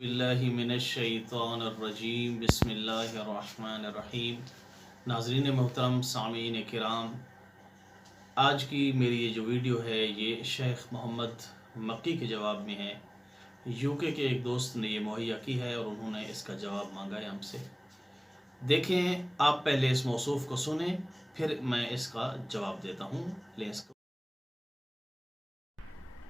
باللہ من الشیطان الرجیم بسم اللہ الرحمن الرحیم۔ ناظرین محترم، سامعین کرام، آج کی میری یہ جو ویڈیو ہے یہ شیخ محمد مکی کے جواب میں ہے۔ UK کے ایک دوست نے یہ مہیا کی ہے اور انہوں نے اس کا جواب مانگا ہے ہم سے۔ دیکھیں، آپ پہلے اس موصوف کو سنیں، پھر میں اس کا جواب دیتا ہوں۔ لیں اس کو۔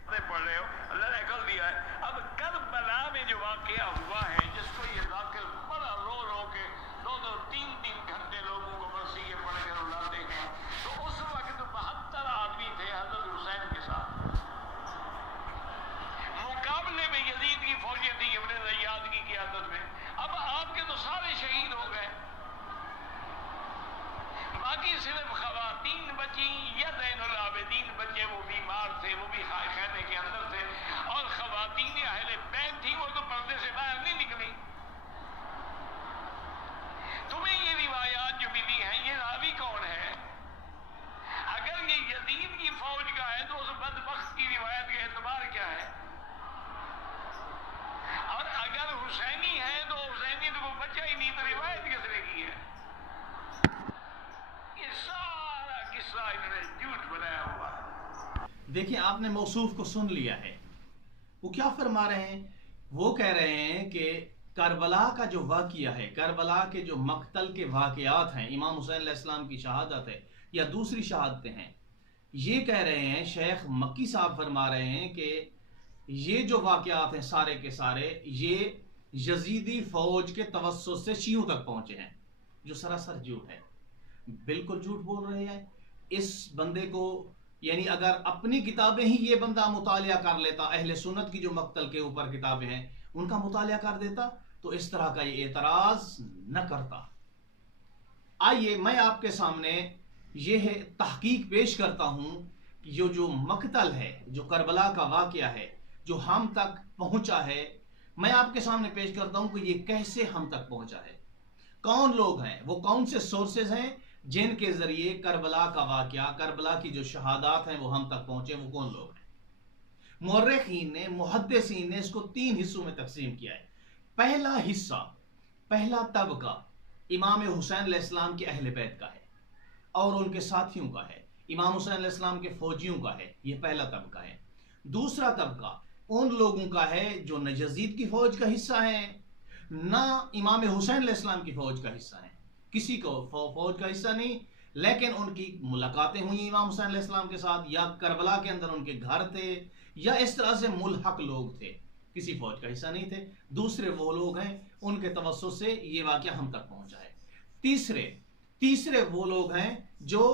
پڑھ رہے ہو، اللہ نے عقل دیا ہے۔ اب کربلا میں جو واقعہ ہوا ہے، جس کو یہ ذاکر بڑا رو رو کے 2-3 گھنٹے لوگوں کو وصیے پڑھ کے رلاتے ہیں، تو اس وقت 72 آدمی تھے حضرت حسین کے ساتھ۔ مقابلے میں یزید کی فوجیں تھیں ابن زیاد کی قیادت میں۔ اب آپ کے تو سارے شہید ہو گئے، باقی صرف خواتین بچی یا زین العابدین بچے، وہ بیمار تھے، وہ بھی خیمے کے اندر تھے، اور خواتین اہل بیت تھی، وہ تو پردے سے باہر نہیں نکلی۔ تمہیں یہ روایات جو ملی ہیں، یہ راوی کون ہے؟ اگر یہ یزید کی فوج کا ہے تو اس بدبخت کی روایت کا اعتبار کیا ہے؟ اور اگر حسینی ہے تو حسینی تو کوئی بچہ ہی نہیں، تو روایت کس نے کی ہے؟ یہ سارا قصہ انہوں نے جھوٹ بنایا ہوا ہے۔ دیکھیں، آپ نے موصوف کو سن لیا ہے، وہ کیا فرما رہے ہیں؟ وہ کہہ رہے ہیں کہ کربلا کا جو واقعہ ہے، کربلا کے جو مقتل کے واقعات ہیں، امام حسین علیہ السلام کی شہادت ہے یا دوسری شہادتیں ہیں، یہ کہہ رہے ہیں، شیخ مکی صاحب فرما رہے ہیں کہ یہ جو واقعات ہیں سارے کے سارے، یہ یزیدی فوج کے توسط سے شیعوں تک پہنچے ہیں، جو سراسر جھوٹ ہے۔ بالکل جھوٹ بول رہے ہیں اس بندے کو، یعنی اگر اپنی کتابیں ہی یہ بندہ مطالعہ کر لیتا، اہل سنت کی جو مقتل کے اوپر کتابیں ہیں ان کا مطالعہ کر دیتا تو اس طرح کا یہ اعتراض نہ کرتا۔ آئیے میں آپ کے سامنے یہ تحقیق پیش کرتا ہوں کہ جو مقتل ہے، جو کربلا کا واقعہ ہے، جو ہم تک پہنچا ہے، میں آپ کے سامنے پیش کرتا ہوں کہ یہ کیسے ہم تک پہنچا ہے، کون لوگ ہیں، وہ کون سے سورسز ہیں جن کے ذریعے کربلا کا واقعہ، کربلا کی جو شہادات ہیں وہ ہم تک پہنچے، وہ کون لوگ ہیں۔ مورخین نے، محدثین نے اس کو 3 حصوں میں تقسیم کیا ہے۔ پہلا حصہ، پہلا طبقہ امام حسین علیہ السلام کے اہل بیت کا ہے اور ان کے ساتھیوں کا ہے، امام حسین علیہ السلام کے فوجیوں کا ہے، یہ پہلا طبقہ ہے۔ دوسرا طبقہ ان لوگوں کا ہے جو نہ یزید کی فوج کا حصہ ہیں، نہ امام حسین علیہ السلام کی فوج کا حصہ ہیں، کسی کو فوج کا حصہ نہیں، لیکن ان کی ملاقاتیں ہوئی امام حسین علیہ السلام کے ساتھ، یا کربلا کے اندر ان کے گھر تھے، یا اس طرح سے ملحق لوگ تھے، کسی فوج کا حصہ نہیں تھے۔ دوسرے وہ لوگ ہیں ان کے توسط سے یہ واقعہ ہم تک پہنچا ہے۔ تیسرے وہ لوگ ہیں جو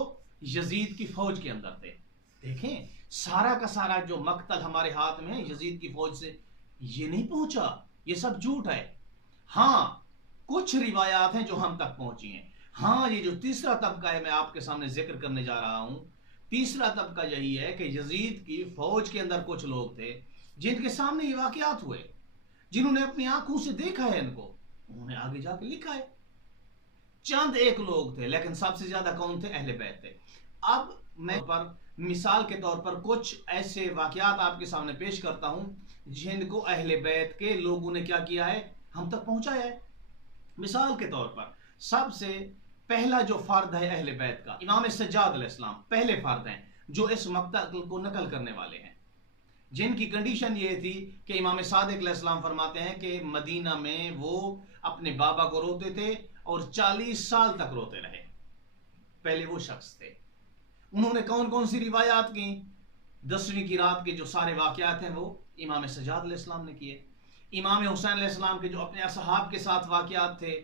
یزید کی فوج کے اندر تھے۔ دیکھیں، سارا کا سارا جو مقتل ہمارے ہاتھ میں ہے یزید کی فوج سے، یہ نہیں پہنچا، یہ سب جھوٹ ہے۔ ہاں، کچھ روایات ہیں جو ہم تک پہنچی ہیں۔ ہاں، یہ جو تیسرا طبقہ ہے میں آپ کے سامنے ذکر کرنے جا رہا ہوں، تیسرا طبقہ یہی ہے کہ یزید کی فوج کے اندر کچھ لوگ تھے جن کے سامنے یہ واقعات ہوئے، جنہوں نے اپنی آنکھوں سے دیکھا ہے ان کو، انہوں نے آگے جا کے لکھا ہے۔ چند ایک لوگ تھے، لیکن سب سے زیادہ کون تھے؟ اہل بیت تھے۔ اب میں مثال کے طور پر کچھ ایسے واقعات آپ کے سامنے پیش کرتا ہوں جن کو اہل بیت کے لوگوں نے کیا کیا ہے، ہم تک پہنچایا ہے۔ مثال کے طور پر سب سے پہلا جو فرد ہے اہل بیت کا، امام سجاد علیہ السلام پہلے فرد ہیں جو اس مقتل کو نقل کرنے والے ہیں، جن کی کنڈیشن یہ تھی کہ امام صادق علیہ السلام فرماتے ہیں کہ مدینہ میں وہ اپنے بابا کو روتے تھے اور 40 سال تک روتے رہے۔ پہلے وہ شخص تھے۔ انہوں نے کون کون سی روایات کی؟ 10ویں کی رات کے جو سارے واقعات ہیں وہ امام سجاد علیہ السلام نے کیے۔ امام حسین علیہ السلام کے جو اپنے اصحاب کے ساتھ واقعات تھے،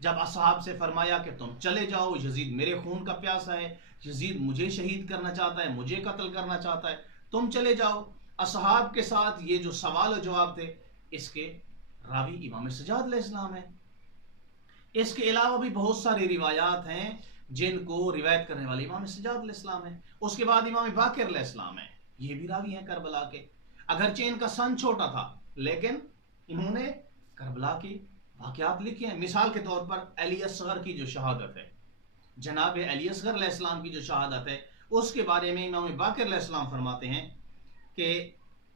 جب اصحاب سے فرمایا کہ تم چلے جاؤ، یزید میرے خون کا پیاسا ہے، یزید مجھے شہید کرنا چاہتا ہے، مجھے قتل کرنا چاہتا ہے، تم چلے جاؤ۔ اصحاب کے ساتھ یہ جو سوال و جواب تھے، اس کے راوی امام سجاد علیہ السلام ہیں۔ اس کے علاوہ بھی بہت ساری روایات ہیں جن کو روایت کرنے والے امام سجاد علیہ السلام ہیں۔ اس کے بعد امام باقر علیہ السلام ہیں، یہ بھی راوی ہیں کربلا کے، اگرچہ ان کا سن چھوٹا تھا لیکن انہوں نے کربلا کی واقعات لکھے ہیں۔ مثال کے طور پر علی اصغر کی جو شہادت ہے، جناب علی اصغر علیہ السلام کی جو شہادت ہے، اس کے بارے میں امام باقر علیہ السلام فرماتے ہیں کہ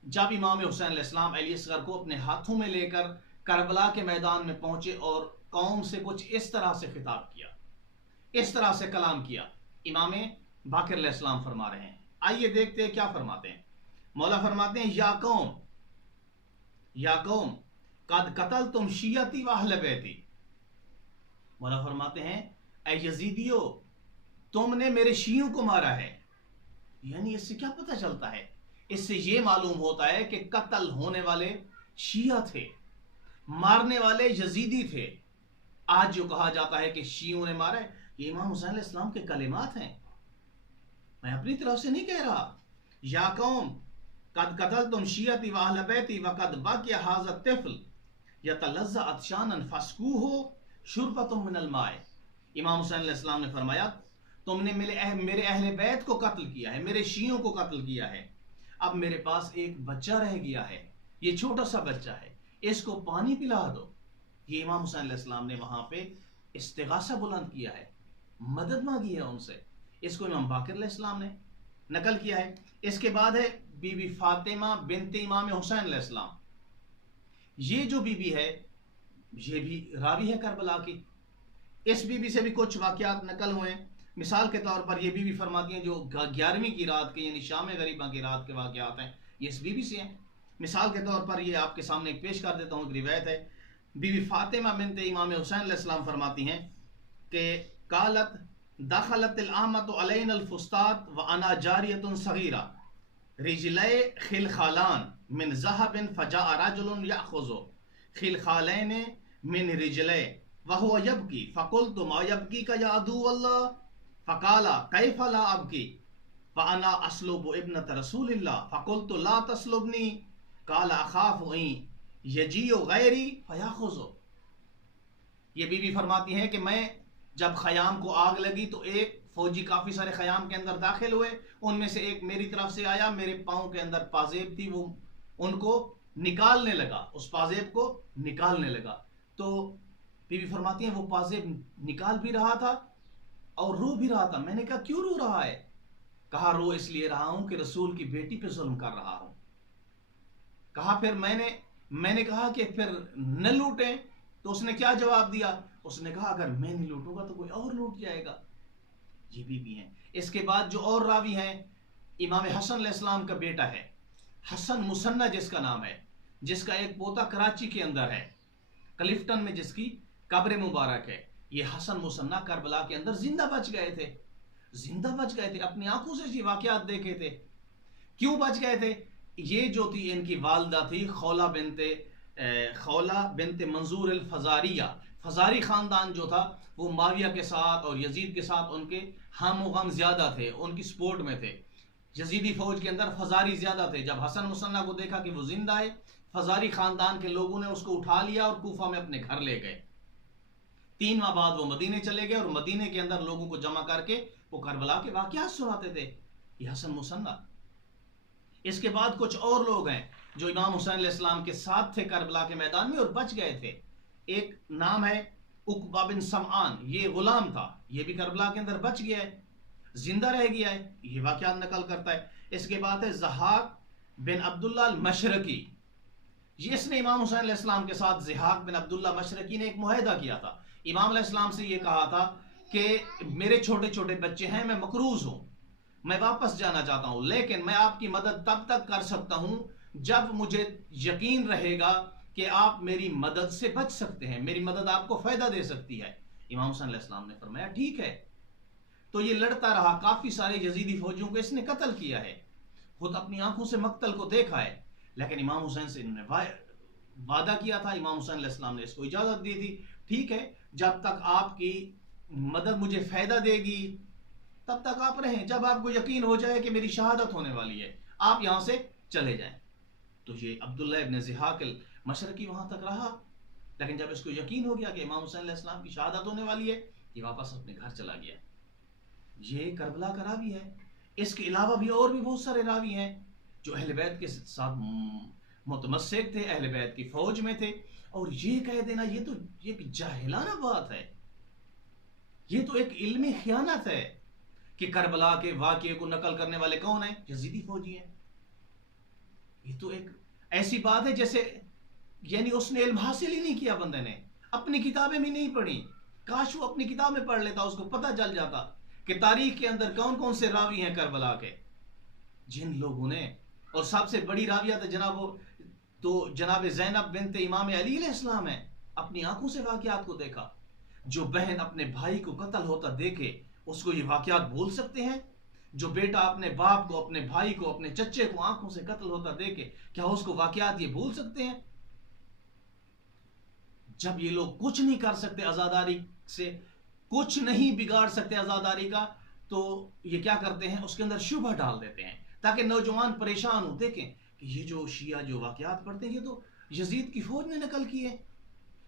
جب امام حسین علیہ السلام علی اصغر کو اپنے ہاتھوں میں لے کر کربلا کے میدان میں پہنچے اور قوم سے کچھ اس طرح سے خطاب کیا، اس طرح سے کلام کیا۔ امام باقر علیہ السلام فرما رہے ہیں، آئیے دیکھتے ہیں کیا فرماتے ہیں۔ مولا فرماتے ہیں یا قوم قد قتلتم شیعتی و اہل بیتی۔ مولا فرماتے ہیں اے یزیدیو، تم نے میرے شیعوں کو مارا ہے۔ یعنی اس سے کیا پتہ چلتا ہے؟ اس سے یہ معلوم ہوتا ہے کہ قتل ہونے والے شیعہ تھے، مارنے والے یزیدی تھے۔ آج جو کہا جاتا ہے کہ شیعوں نے مارا ہے، یہ امام حسین علیہ السلام کے کلمات ہیں، میں اپنی طرف سے نہیں کہہ رہا۔ یا قوم قد قتلتم شیعتی و اہل بیتی وقد بقی ھذا الطفل یتلظى عطشانا فاسقوه شربۃ من الماء۔ امام حسین علیہ السلام نے فرمایا تم نے میرے اہل بیت کو قتل کیا ہے، میرے شیعوں کو قتل کیا ہے، اب میرے پاس ایک بچہ رہ گیا ہے، یہ چھوٹا سا بچہ ہے، اس کو پانی پلا دو۔ یہ امام حسین علیہ السلام نے وہاں پہ استغاثہ بلند کیا ہے، مدد مانگی ہے ان سے۔ اس کو امام باقر علیہ السلام نے نقل کیا ہے۔ اس کے بعد ہے بی بی فاطمہ بنت امام حسین علیہ السلام۔ یہ جو بی بی ہے یہ بھی راوی ہے کربلا کی۔ اس بی بی سے بھی کچھ واقعات نقل ہوئے ہیں۔ مثال کے طور پر یہ بی بی فرماتی ہیں جو 11ویں کی رات کے یعنی شام غریبہ کی رات کے واقعات ہیں، یہ اس بی بی سے ہیں۔ مثال کے طور پر یہ آپ کے سامنے ایک پیش کر دیتا ہوں، ایک روایت ہے۔ بی بی فاطمہ بنت امام حسین علیہ السلام فرماتی ہیں کہ قالت دخلت العامۃ علینا الفسطاط وانا جاریۃ صغیرہ رجلی خلخالان من ذهب فجاء رجل یاخذ خلخالین من رجلی وهو یبکی فقلت ما یبکیک یا عدو اللہ فقال کیف لا ابکی فانا اسلب ابنۃ رسول اللہ فقلت لا تسلبنی قال اخاف ان یجیء غیری فیاخذ۔ یہ بی بی فرماتی ہیں کہ میں جب خیام کو آگ لگی تو ایک فوجی کافی سارے خیام کے اندر داخل ہوئے، ان میں سے ایک میری طرف سے آیا، میرے پاؤں کے اندر پازیب تھی، وہ ان کو نکالنے لگا، اس پازیب کو نکالنے لگا۔ تو بی بی فرماتی ہیں وہ پازیب نکال بھی رہا تھا اور رو بھی رہا تھا۔ میں نے کہا کیوں رو رہا ہے؟ کہا رو اس لیے رہا ہوں کہ رسول کی بیٹی پہ ظلم کر رہا ہوں۔ کہا پھر میں نے کہا کہ پھر نہ لوٹیں، تو اس نے کیا جواب دیا؟ اس نے کہا اگر میں نہیں لوٹوں گا تو کوئی اور لوٹ جائے گا۔ یہ بھی ہیں۔ اس کے بعد جو اور راوی ہیں، امام حسن علیہ السلام کا بیٹا ہے، حسن مصنع جس کا نام ہے، جس کا ایک پوتا کراچی کے اندر ہے، کلفٹن میں جس کی قبر مبارک ہے۔ یہ حسن مصنع کربلا کے اندر زندہ بچ گئے تھے، اپنی آنکھوں سے یہ واقعات دیکھے تھے۔ کیوں بچ گئے تھے؟ یہ جو تھی ان کی والدہ تھی خولہ بنت منظور الفزاریہ۔ فزاری خاندان جو تھا وہ معاویہ کے ساتھ اور یزید کے ساتھ ان کے ہم و غم زیادہ تھے، ان کی سپورٹ میں تھے۔ یزیدی فوج کے اندر فزاری زیادہ تھے۔ جب حسن مصنع کو دیکھا کہ وہ زندہ ہے، فزاری خاندان کے لوگوں نے اس کو اٹھا لیا اور کوفہ میں اپنے گھر لے گئے۔ 3 ماہ بعد وہ مدینے چلے گئے اور مدینے کے اندر لوگوں کو جمع کر کے وہ کربلا کے واقعات سناتے تھے۔ یہ حسن مصنع۔ اس کے بعد کچھ اور لوگ ہیں جو امام حسین علیہ السلام کے ساتھ تھے کربلا کے میدان میں اور بچ گئے تھے۔ ایک نام ہے عقبہ بن سمعان، یہ غلام تھا، یہ بھی کربلا کے اندر بچ گیا ہے، زندہ رہ گیا ہے، یہ واقعات نقل کرتا ہے۔ اس کے بعد ہے ضحاک بن عبداللہ المشرقی، اس نے امام حسین علیہ السلام کے ساتھ ضحاک بن عبداللہ مشرقی نے ایک معاہدہ کیا تھا۔ امام علیہ السلام سے یہ کہا تھا کہ میرے چھوٹے چھوٹے بچے ہیں، میں مقروض ہوں، میں واپس جانا چاہتا ہوں، لیکن میں آپ کی مدد تب تک کر سکتا ہوں جب مجھے یقین رہے گا کہ آپ میری مدد سے بچ سکتے ہیں، میری مدد آپ کو فائدہ دے سکتی ہے۔ امام حسین علیہ السلام نے فرمایا ٹھیک ہے۔ تو یہ لڑتا رہا، کافی سارے یزیدی فوجیوں کو اس نے قتل کیا ہے، خود اپنی آنکھوں سے مقتل کو دیکھا ہے، لیکن امام حسین سے انہوں نے وعدہ کیا تھا، امام حسین علیہ السلام نے اس کو اجازت دی تھی، ٹھیک ہے جب تک آپ کی مدد مجھے فائدہ دے گی تب تک آپ رہیں، جب آپ کو یقین ہو جائے کہ میری شہادت ہونے والی ہے آپ یہاں سے چلے جائیں۔ تو یہ عبداللہ ابن ضحاک المشرقی وہاں تک رہا، لیکن جب اس کو یقین ہو گیا کہ امام حسین علیہ السلام کی شہادت ہونے والی ہے، یہ واپس اپنے گھر چلا گیا۔ یہ کربلا کا راوی ہے۔ اس کے علاوہ بھی اور بھی بہت سارے راوی ہیں جو اہل بیت کے ساتھ متمسک تھے، اہل بیت کی فوج میں تھے، اور یہ کہہ دینا یہ تو ایک جاہلانہ بات ہے، یہ تو ایک علمی خیانت ہے کہ کربلا کے واقعے کو نقل کرنے والے کون ہیں؟ یزیدی فوجی ہیں۔ یہ تو ایک ایسی بات ہے جیسے یعنی اس نے علم حاصل ہی نہیں کیا، بندے نے اپنی کتابیں بھی نہیں پڑھی. کاش وہ اپنی کتاب میں پڑھ لیتا، اس کو پتہ چل جاتا کہ تاریخ کے اندر کون کون سے راوی ہیں کربلا کے. جن لوگوں نے، اور سب سے بڑی راویہ جناب زینب بنت امام علی علیہ السلام ہے، اپنی آنکھوں سے واقعات کو دیکھا. جو بہن اپنے بھائی کو قتل ہوتا دیکھے اس کو یہ واقعات بھول سکتے ہیں؟ جو بیٹا اپنے باپ کو، اپنے بھائی کو، اپنے چچے کو آنکھوں سے قتل ہوتا دیکھے، کیا اس کو واقعات یہ بھول سکتے ہیں؟ جب یہ لوگ کچھ نہیں کر سکتے عزاداری سے، کچھ نہیں بگاڑ سکتے عزاداری کا، تو یہ کیا کرتے ہیں؟ اس کے اندر شبہ ڈال دیتے ہیں تاکہ نوجوان پریشان ہوں. دیکھیں کہ یہ جو شیعہ جو واقعات پڑھتے ہیں یہ تو یزید کی فوج نے نقل کیے.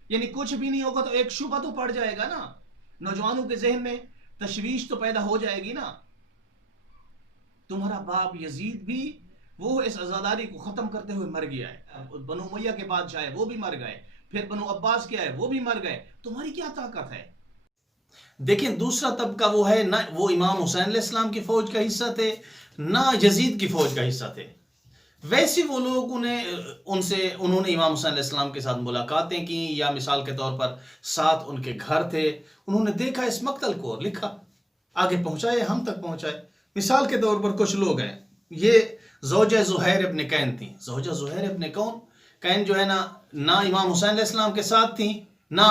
یعنی کچھ بھی نہیں ہوگا تو ایک شبہ تو پڑ جائے گا نا، نوجوانوں کے ذہن میں تشویش تو پیدا ہو جائے گی نا. تمہارا باپ یزید بھی وہ اس عزاداری کو ختم کرتے ہوئے مر گیا ہے، بنو امیہ کے بادشاہ ہے وہ بھی مر گئے، پھر بنو عباس کے آئے وہ بھی مر گئے، تمہاری کیا طاقت ہے؟ دیکھیں دوسرا طبقہ وہ ہے، نہ وہ امام حسین علیہ السلام کی فوج کا حصہ تھے نہ یزید کی فوج کا حصہ تھے. ویسے وہ لوگ انہوں نے امام حسین علیہ السلام کے ساتھ ملاقاتیں کی، یا مثال کے طور پر ساتھ ان کے گھر تھے، انہوں نے دیکھا اس مقتل کو اور لکھا، آگے پہنچائے، ہم تک پہنچائے. مثال کے طور پر کچھ لوگ ہیں، یہ زوجہ زہیر ابن قین تھیں. زوجہ زہیر ابن قین جو ہے نہ امام حسین علیہ السلام کے ساتھ تھیں نہ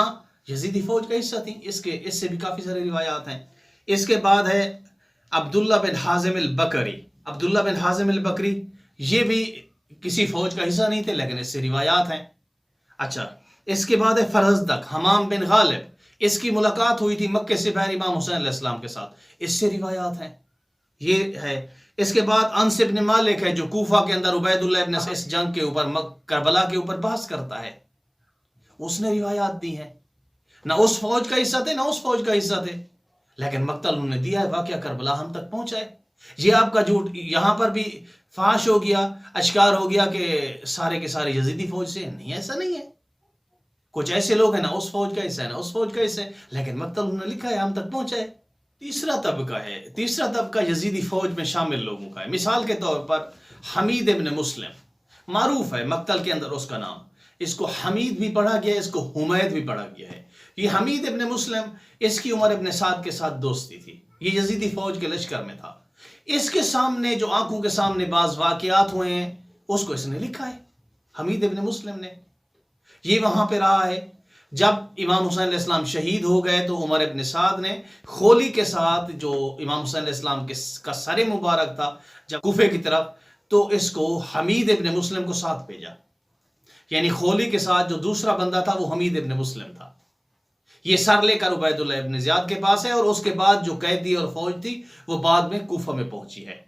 یزیدی فوج کا حصہ تھیں. اس سے بھی کافی سارے روایات ہیں. اس کے بعد ہے عبداللہ بن حازم البکری. عبداللہ بن حازم البکری یہ بھی کسی فوج کا حصہ نہیں تھے لیکن اس سے روایات ہیں. اچھا، اس کے بعد ہے فرزدق حمام بن غالب. اس کی ملاقات ہوئی تھی مکے سے باہر امام حسین علیہ السلام کے ساتھ، اس سے روایات ہیں. یہ ہے. اس کے بعد انس ابن مالک ہے جو کوفہ کے اندر عبید اللہ ابن اس جنگ کے اوپر کربلا کے اوپر بحث کرتا ہے، اس نے روایات دی ہیں. نہ اس فوج کا حصہ تھے نہ اس فوج کا حصہ تھے، لیکن مقتل انہوں نے دیا ہے، واقعہ کربلا ہم تک پہنچائے. یہ آپ کا جھوٹ یہاں پر بھی فاش ہو گیا، اشکار ہو گیا کہ سارے کے سارے یزیدی فوج سے نہیں، ایسا نہیں ہے. کچھ ایسے لوگ ہیں نہ اس فوج کا حصہ ہے نہ اس فوج کا حصہ ہے، لیکن مقتل انہوں نے لکھا ہے، ہم تک پہنچائے. تیسرا طبقہ یزیدی فوج میں شامل لوگوں کا ہے. مثال کے طور پر حمید ابن مسلم معروف ہے مقتل کے اندر اس کا نام، اس کو حمید بھی پڑھا گیا ہے، اس کو حمید بھی پڑھا گیا ہے. یہ حمید ابن مسلم، اس کی عمر ابن سعد کے ساتھ دوستی تھی، یہ یزیدی فوج کے لشکر میں تھا. اس کے سامنے جو آنکھوں کے سامنے بعض واقعات ہوئے ہیں اس کو اس نے لکھا ہے، حمید ابن مسلم نے. یہ وہاں پہ رہا ہے. جب امام حسین علیہ السلام شہید ہو گئے تو عمر ابن سعد نے خولی کے ساتھ، جو امام حسین علیہ السلام کا سر مبارک تھا، جب کوفے کی طرف، تو اس کو حمید ابن مسلم کو ساتھ بھیجا. یعنی خولی کے ساتھ جو دوسرا بندہ تھا وہ حمید ابن مسلم تھا. یہ سر لے کر عبید اللہ ابن زیاد کے پاس ہے، اور اس کے بعد جو قیدی اور فوج تھی وہ بعد میں کوفہ میں پہنچی ہے.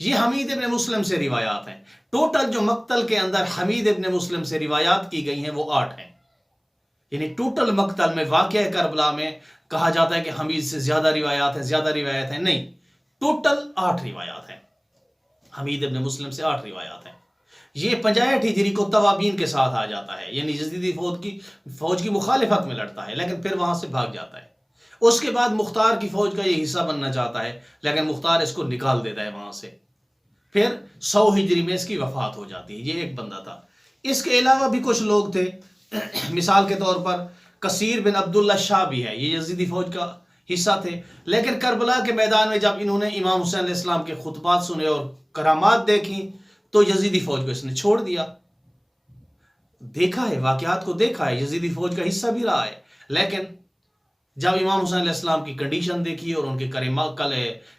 یہ حمید ابن مسلم سے روایات ہیں. ٹوٹل جو مقتل کے اندر حمید ابن مسلم سے روایات کی گئی ہیں وہ 8 ہیں. یعنی ٹوٹل مقتل میں، واقعہ کربلا میں کہا جاتا ہے کہ حمید سے زیادہ روایات ہیں، نہیں، ٹوٹل 8 روایات ہیں. حمید ابن مسلم سے 8 روایات ہیں. یہ 65 ہجری کو توابین کے ساتھ آ جاتا ہے، یعنی یزیدی فوج کی مخالفت میں لڑتا ہے لیکن پھر وہاں سے بھاگ جاتا ہے. اس کے بعد مختار کی فوج کا یہ حصہ بننا چاہتا ہے لیکن مختار اس کو نکال دیتا ہے وہاں سے. پھر 100 ہجری میں اس کی وفات ہو جاتی ہے. یہ ایک بندہ تھا. اس کے علاوہ بھی کچھ لوگ تھے. مثال کے طور پر کثیر بن عبداللہ شاہ بھی ہے، یہ یزیدی فوج کا حصہ تھے، لیکن کربلا کے میدان میں جب انہوں نے امام حسین علیہ السلام کے خطبات سنے اور کرامات دیکھی تو یزیدی فوج کو اس نے چھوڑ دیا. دیکھا ہے، واقعات کو دیکھا ہے، یزیدی فوج کا حصہ بھی رہا ہے، لیکن جب امام حسین علیہ السلام کی کنڈیشن دیکھی اور ان کے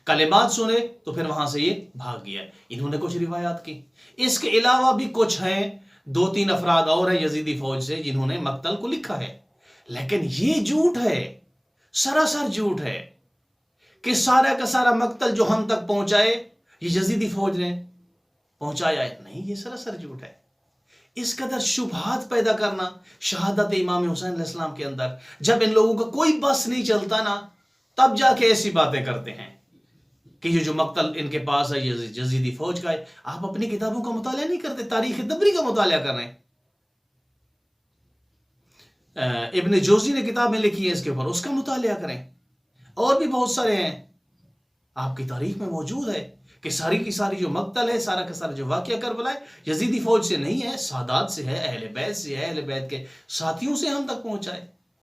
کلمات سنے تو پھر وہاں سے یہ بھاگ گیا. انہوں نے کچھ روایات کی. اس کے علاوہ بھی کچھ ہیں، 2-3 افراد اور ہیں یزیدی فوج سے جنہوں نے مقتل کو لکھا ہے، لیکن یہ جھوٹ ہے، سراسر جھوٹ ہے کہ سارا کا سارا مقتل جو ہم تک پہنچائے یہ یزیدی فوج نے پہنچایا ہے. نہیں، یہ سراسر جھوٹ ہے. اس قدر شبہات پیدا کرنا شہادت امام حسین علیہ السلام کے اندر، جب ان لوگوں کا کوئی بس نہیں چلتا نا، تب جا کے ایسی باتیں کرتے ہیں کہ یہ جو مقتل ان کے پاس ہے یہ یزیدی فوج کا ہے. آپ اپنی کتابوں کا مطالعہ نہیں کرتے، تاریخ دبری کا مطالعہ کر رہے ہیں. ابن جوزی نے کتابیں لکھی ہیں اس کے اوپر، اس کا مطالعہ کریں. اور بھی بہت سارے ہیں، آپ کی تاریخ میں موجود ہے کہ ساری کی ساری جو مقتل ہے، سارا کا سارا جو واقعہ کربلا ہے یزیدی فوج سے نہیں ہے، سادات سے ہے، اہل بیت سے ہے، اہل بیت کے ساتھیوں سے ہم تک پہنچائے۔